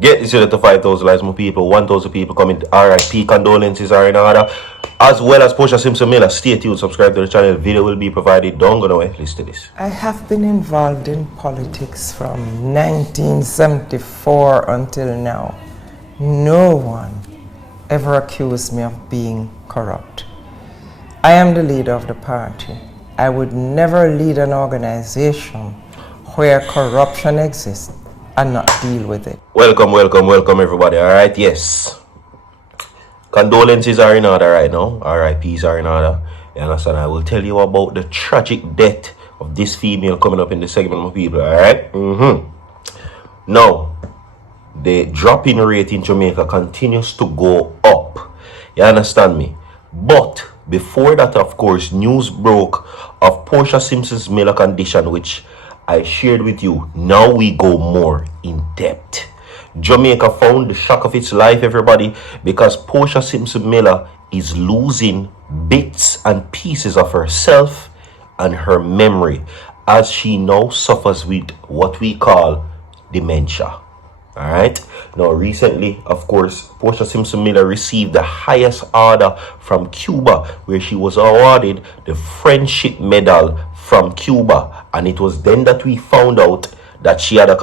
Get this to 5,000 lives, more people. 1,000 people coming. RIP condolences are in order. As well as Portia Simpson-Miller. Stay tuned, subscribe to the channel. Video will be provided. Don't go nowhere. Listen to this. I have been involved in politics from 1974 until now. No one ever accused me of being corrupt. I am the leader of the party. I would never lead an organization where corruption exists and not deal with it. Welcome everybody. Alright, yes. Condolences are in order right now. RIPs are in order. You understand? I will tell you about the tragic death of this female coming up in the segment of people. Alright? Now, the drop-in rate in Jamaica continues to go up. You understand me? But before that, of course, news broke of Portia Simpson-Miller condition, which I shared with you. Now we go more in depth. Jamaica found the shock of its life, everybody, because Portia Simpson-Miller is losing bits and pieces of herself and her memory as she now suffers with what we call dementia. All right. Now, recently, of course, Portia Simpson-Miller received the highest order from Cuba, where she was awarded the Friendship Medal from Cuba. And it was then that we found out that she had a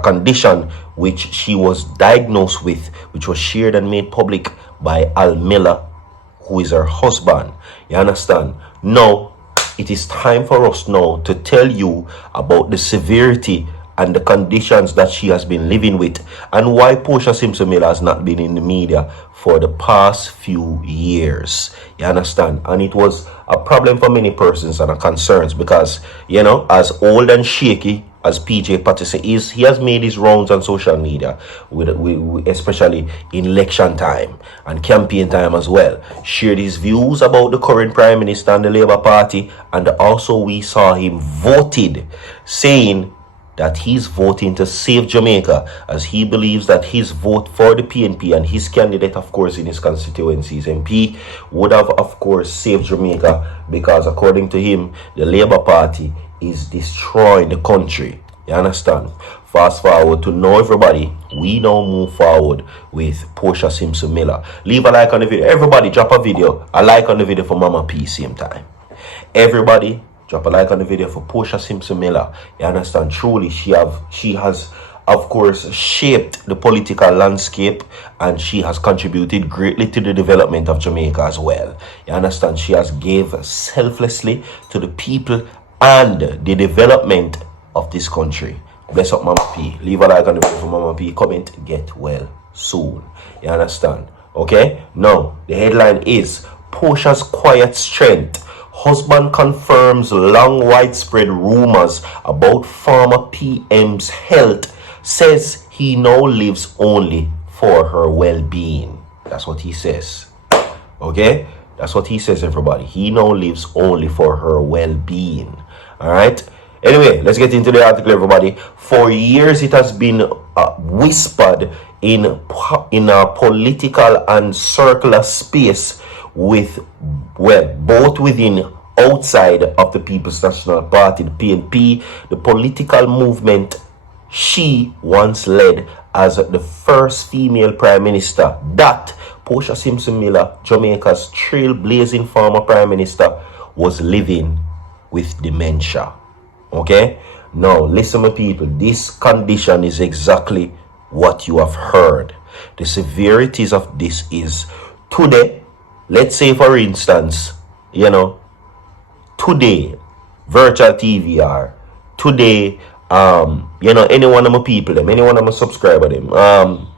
condition which she was diagnosed with, which was shared and made public by Al Miller, who is her husband. You understand? Now, it is time for us now to tell you about the severity and the conditions that she has been living with, and why Portia Simpson-Miller has not been in the media for the past few years. You understand? And it was a problem for many persons and a concerns because, you know, as old and shaky as PJ Patterson is, he has made his rounds on social media, with especially in election time and campaign time as well. Shared his views about the current Prime Minister and the Labour Party, and also we saw him voted, saying that he's voting to save Jamaica, as he believes that his vote for the PNP and his candidate, of course, in his constituencies MP, would have, of course, saved Jamaica, because according to him, the Labour Party is destroying the country. You understand? Fast forward to now, everybody, we now move forward with Portia Simpson-Miller. Leave a like on the video. Everybody, drop a like on the video for Mama P same time. Everybody, drop a like on the video for Portia Simpson-Miller. You understand? Truly, she has, of course, shaped the political landscape, and she has contributed greatly to the development of Jamaica as well. You understand? She has gave selflessly to the people and the development of this country. Bless up Mama P. Leave a like on the video for Mama P. Comment, get well soon. You understand? Okay? Now, the headline is Portia's quiet strength. Husband confirms long widespread rumors about former PM's health. Says he now lives only for her well-being. That's what he says. Okay? That's what he says, everybody. He now lives only for her well-being. Alright? Anyway, let's get into the article, everybody. For years, it has been whispered in a political and circular space with, well, both within, outside of the People's National Party, the PNP, the political movement she once led as the first female prime minister, that Portia Simpson-Miller, Jamaica's trailblazing former prime minister, was living with dementia. Okay? Now, listen, my people, this condition is exactly what you have heard. The severities of this is today. Let's say, for instance, you know, today, virtual TVR, today, you know, any one of my people, any one of my subscriber,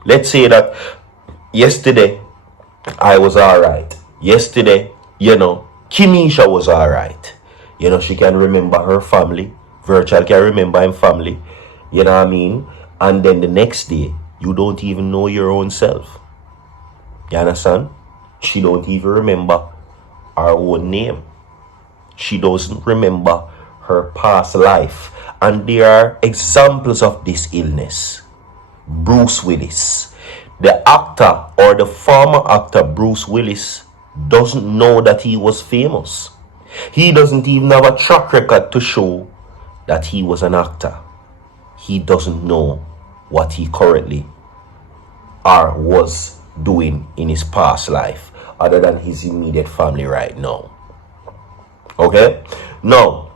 let's say that yesterday, I was all right. Yesterday, you know, Kimisha was all right. You know, she can remember her family. Virtual can remember him family. You know what I mean? And then the next day, you don't even know your own self. You understand? She don't even remember her own name. She doesn't remember her past life. And there are examples of this illness. Bruce Willis. The actor, or the former actor Bruce Willis, doesn't know that he was famous. He doesn't even have a track record to show that he was an actor. He doesn't know what he currently or was doing in his past life, other than his immediate family right now. Okay? Now,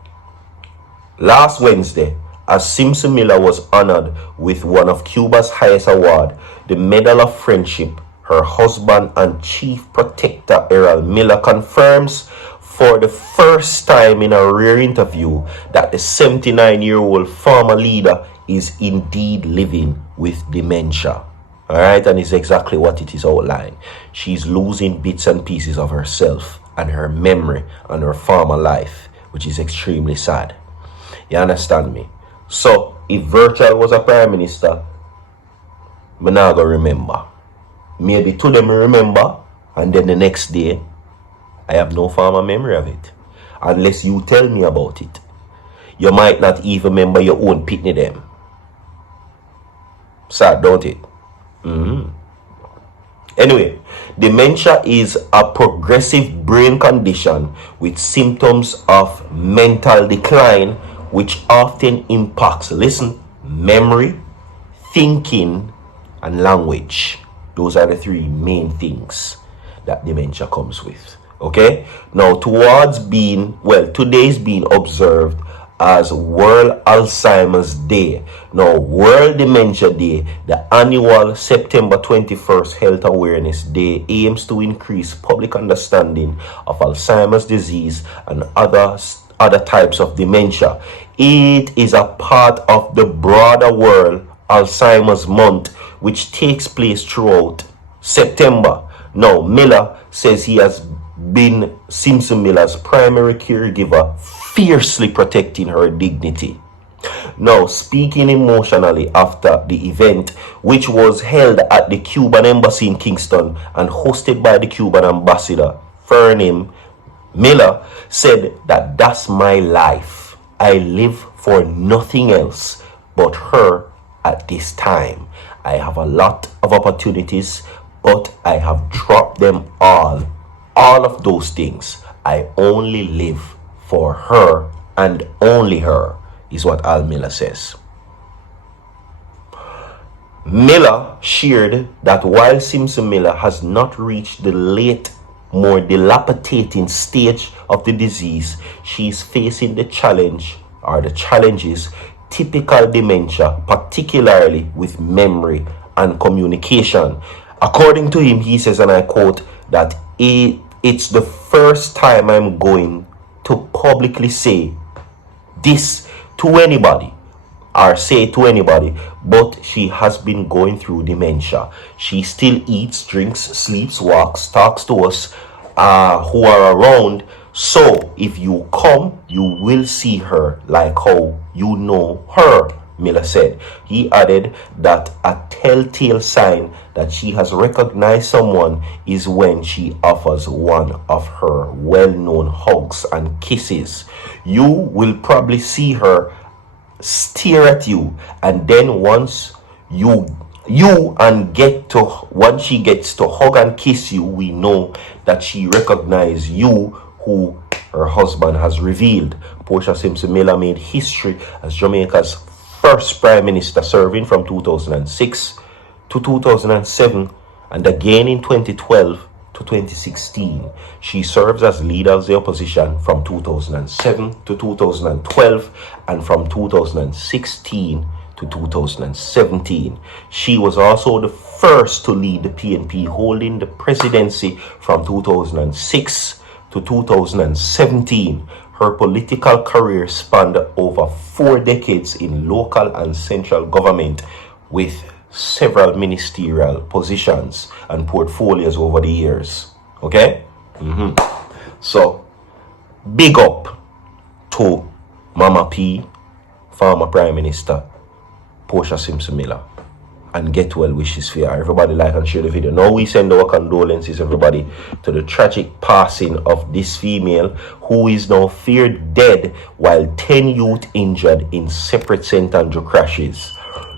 last Wednesday, as Simpson-Miller was honored with one of Cuba's highest award, the Medal of Friendship, her husband and chief protector, Errol Miller, confirms for the first time in a rare interview that the 79-year-old former leader is indeed living with dementia. All right, and it's exactly what it is outlined. She's losing bits and pieces of herself and her memory and her former life, which is extremely sad. You understand me? So, if Virtual was a prime minister, I'm not going to remember. Maybe today I remember, and then the next day, I have no former memory of it. Unless you tell me about it. You might not even remember your own pitney them. Sad, don't it? Anyway, dementia is a progressive brain condition with symptoms of mental decline, which often impacts, listen, memory, thinking, and language. Those are the three main things that dementia comes with. Okay? Now, today's being observed as World Alzheimer's Day. Now, World Dementia Day, the annual September 21st Health Awareness Day, aims to increase public understanding of Alzheimer's disease and other types of dementia. It is a part of the broader World Alzheimer's Month, which takes place throughout September. Now, Miller says he has been Simpson-Miller's primary caregiver, fiercely protecting her dignity. Now, speaking emotionally after the event, which was held at the Cuban Embassy in Kingston and hosted by the Cuban ambassador, Fernim, Miller said that that's my life. I live for nothing else but her at this time. I have a lot of opportunities, but I have dropped them all of those things. I only live for her and only her, is what Al Miller says. Miller shared that while Simpson-Miller has not reached the late, more dilapidating stage of the disease, she is facing the challenges typical dementia, particularly with memory and communication. According to him, he says, and I quote, that it's the first time I'm going to publicly say this to anybody, or say to anybody, but she has been going through dementia. She still eats, drinks, sleeps, walks, talks to us who are around. So if you come, you will see her like how you know her, Miller said. He added that a telltale sign that she has recognized someone is when she offers one of her well-known hugs and kisses. You will probably see her stare at you, and then once she gets to hug and kiss you, we know that she recognizes you, who her husband has revealed. Portia Simpson-Miller made history as Jamaica's first prime minister, serving from 2006 to 2007 and again in 2012 to 2016. She serves as leader of the opposition from 2007 to 2012 and from 2016 to 2017. She was also the first to lead the PNP, holding the presidency from 2006 to 2017. Her political career spanned over 4 decades in local and central government, with several ministerial positions and portfolios over the years. Okay? So, big up to Mama P, former Prime Minister Portia Simpson-Miller, and get well wishes for her. Everybody like and share the video. Now we send our condolences, everybody, to the tragic passing of this female, who is now feared dead, while 10 youth injured in separate St. Andrew crashes.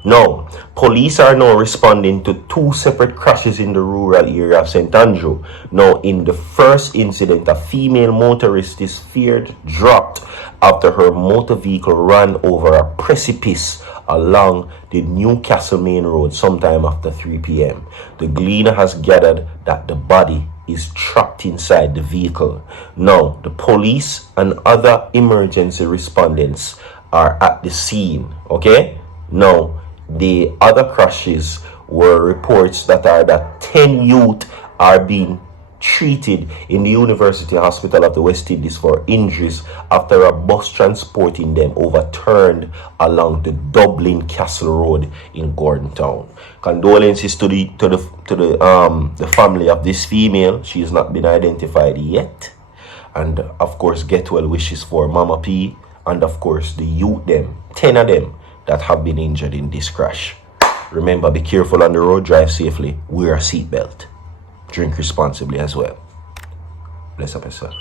Now, police are now responding to 2 separate crashes in the rural area of St. Andrew. Now, in the first incident, a female motorist is feared dropped after her motor vehicle ran over a precipice along the Newcastle Main Road sometime after 3 p.m. The Gleaner has gathered that the body is trapped inside the vehicle. Now, the police and other emergency respondents are at the scene, okay? Now, the other crashes were reports that 10 youth are being treated in the University Hospital of the West Indies for injuries after a bus transporting them overturned along the Dublin Castle Road in Gordon Town. Condolences to the family of this female. She has not been identified yet, and of course get well wishes for Mama P, and of course the youth, 10 of them that have been injured in this crash. Remember, be careful on the road, drive safely, wear a seatbelt, drink responsibly as well. Bless up yourself.